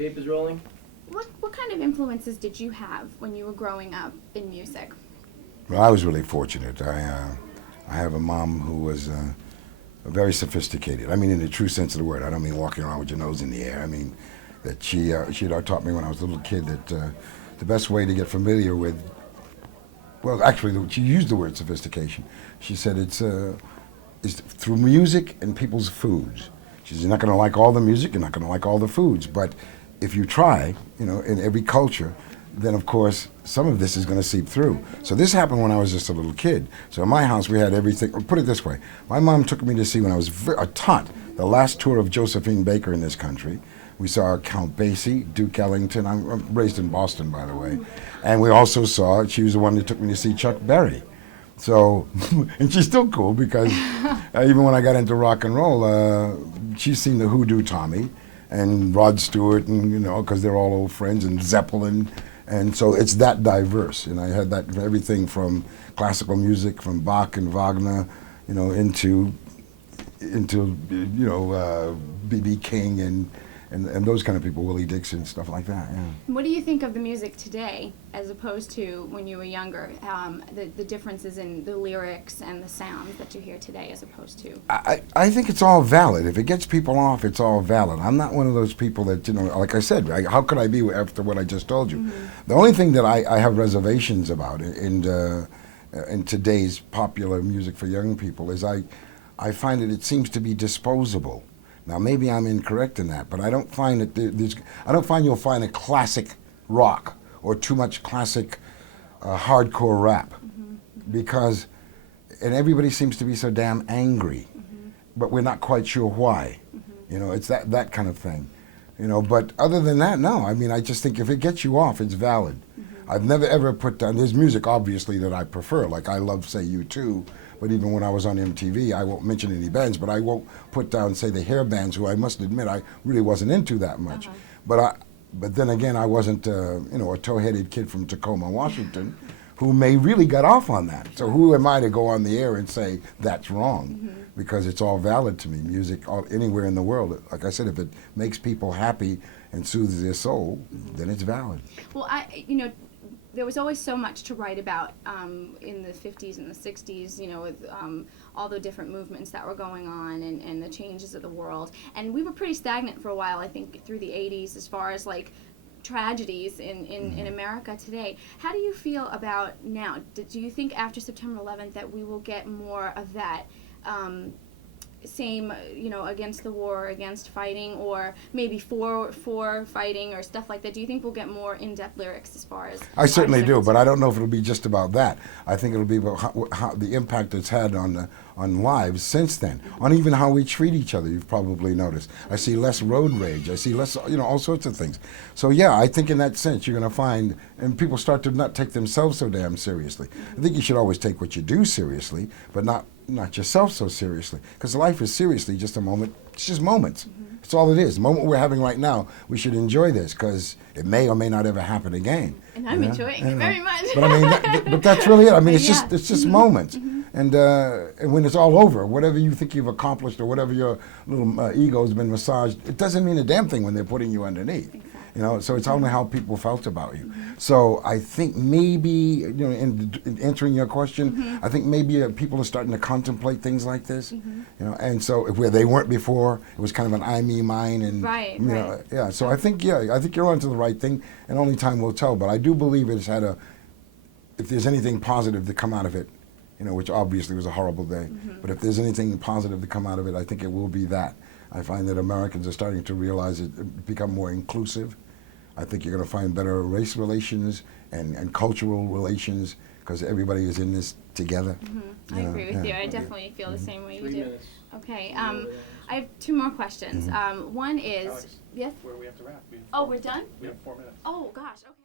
Tape is rolling. What kind of influences did you have when you were growing up in music? Well, I was really fortunate. I have a mom who was very sophisticated. I mean, in the true sense of the word. I don't mean walking around with your nose in the air. I mean that she had taught me when I was a little kid that the best way to get familiar with, well, actually, she used the word sophistication. She said it's through music and people's foods. She says, you're not going to like all the music, you're not going to like all the foods, but if you try, in every culture, then of course some of this is going to seep through. So this happened when I was just a little kid. So in my house we had everything. Put it this way, my mom took me to see when I was a tot the last tour of Josephine Baker in this country. We saw Count Basie, Duke Ellington. I'm raised in Boston, by the way, and we also saw. She was the one that took me to see Chuck Berry. So, and she's still cool because even when I got into rock and roll, she's seen the Hoodoo Tommy and Rod Stewart, and because they're all old friends, and Zeppelin, and so it's that diverse. And I had that everything from classical music, from Bach and Wagner, into B.B. King and those kind of people, Willie Dixon, stuff like that. Yeah. What do you think of the music today as opposed to when you were younger? The differences in the lyrics and the sounds that you hear today as opposed to? I think it's all valid. If it gets people off, it's all valid. I'm not one of those people that, like I said, how could I be after what I just told you? Mm-hmm. The only thing that I have reservations about in today's popular music for young people is I find that it seems to be disposable. Now maybe I'm incorrect in that, but I don't find that I don't find you'll find a classic rock or too much classic hardcore rap, because and everybody seems to be so damn angry, but we're not quite sure why. It's that kind of thing. But other than that, no. I mean, I just think if it gets you off, it's valid. I've never ever put down. There's music obviously that I prefer, like I love, say, U2. But even when I was on MTV, I won't mention any bands, but I won't put down, say, the hair bands, who I must admit I really wasn't into that much. But then again, I wasn't, a tow-headed kid from Tacoma, Washington, who may really got off on that. So who am I to go on the air and say that's wrong? Because it's all valid to me. Music anywhere in the world. Like I said, if it makes people happy and soothes their soul, then it's valid. Well, there was always so much to write about in the 50s and the 60s, with all the different movements that were going on and the changes of the world. And we were pretty stagnant for a while, I think, through the 80s as far as, like, tragedies in America today. How do you feel about now? Do you think after September 11th that we will get more of that same, against the war, against fighting, or maybe for fighting or stuff like that? Do you think we'll get more in-depth lyrics as far as... I certainly do, but I don't know if it'll be just about that. I think it'll be about how the impact it's had on lives since then, on even how we treat each other. You've probably noticed. I see less road rage. I see less, all sorts of things. So yeah, I think in that sense you're going to find, and people start to not take themselves so damn seriously. I think you should always take what you do seriously, but not yourself so seriously, because life is seriously just a moment. It's just moments. It's all it is. The moment we're having right now, we should enjoy this, because it may or may not ever happen again. And I'm enjoying it very much. But I mean, but that's really it. I mean, it's just moments. And when it's all over, whatever you think you've accomplished or whatever your little ego has been massaged, it doesn't mean a damn thing when they're putting you underneath. So it's only how people felt about you. So I think maybe, in answering your question, I think maybe people are starting to contemplate things like this, and so where they weren't before, it was kind of an I, me, mine, and yeah. So I think you're onto the right thing, and only time will tell. But I do believe it's had if there's anything positive to come out of it, which obviously was a horrible day, but if there's anything positive to come out of it, I think it will be that. I find that Americans are starting to realize it, become more inclusive. I think you're going to find better race relations and cultural relations, because everybody is in this together. I agree with you. I definitely feel the same way you do. Okay. I have two more questions. One is... Alex, yes? where we have to wrap. Oh, we're done? We have 4 minutes. Oh, gosh. Okay.